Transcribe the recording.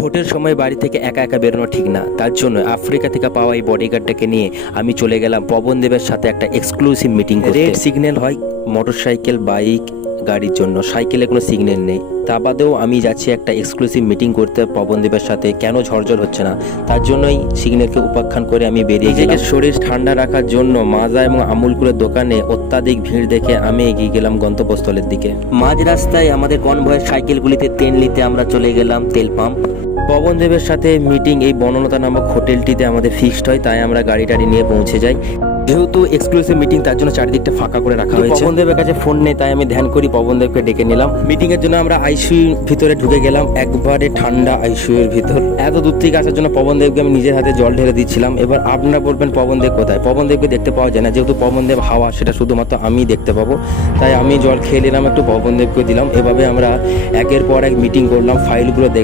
ভোটের সময় বাড়ি থেকে একা একা বেরোনো ঠিক না, তার জন্য আফ্রিকা থেকে পাওয়া এই বডিগার্ডটাকে নিয়ে আমি চলে গেলাম পবনদেবের সাথে একটা এক্সক্লুসিভ মিটিং করতে। রেড সিগন্যাল হয় মোটরসাইকেল, বাইক, গাড়ির জন্য, সাইকেলে কোনো সিগন্যাল নেই। তা বাদেও আমি যাচ্ছি একটা এক্সক্লুসিভ মিটিং করতে পবনদেবের সাথে। কেন ঝরঝর হচ্ছে না, তার জন্যই সিগন্যালকে উপাখ্যান করে আমি বেরিয়ে গেলাম। শরীর ঠান্ডা রাখার জন্য মাজা এবং আমুলকুলের দোকানে অত্যাধিক ভিড় দেখে আমি এগিয়ে গেলাম গন্তব্যস্থলের দিকে। মাঝ রাস্তায় আমাদের কনভয়ের সাইকেলগুলিতে তেল নিতে আমরা চলে গেলাম তেল পাম্প। পবনদেবের সাথে মিটিং এই বনলতা নামক হোটেলটিতে আমাদের ফিক্সড হয়, তাই আমরা গাড়ি টাড়ি নিয়ে পৌঁছে যাই। যেহেতু এক্সক্লুসিভ মিটিং, তার জন্য চারিদিকটা ফাঁকা করে রাখা হয়েছে। পবনদেবের কাছে ফোন নেই, তাই আমি ধ্যান করি পবনদেবকে ডেকে নিলাম। মিটিং এর জন্য আমরা আইসিইউর ভিতরে ঢুকে গেলাম, একবারে ঠান্ডা আইসিইউর ভিতর। এত দূর থেকে আসার জন্য পবনদেবকে আমি নিজের হাতে জল ঢেলে দিচ্ছিলাম। এবার আপনারা বলবেন পবনদেব কোথায়? পবনদেবকে দেখতে পাওয়া যায় না, যেহেতু পবনদেব হাওয়া, সেটা শুধুমাত্র আমি দেখতে পাবো। তাই আমি জল খেয়ে নিলাম, একটু পবনদেবকে দিলাম। এভাবে আমরা একের পর এক মিটিং করলাম, ফাইলগুলো দেখলাম।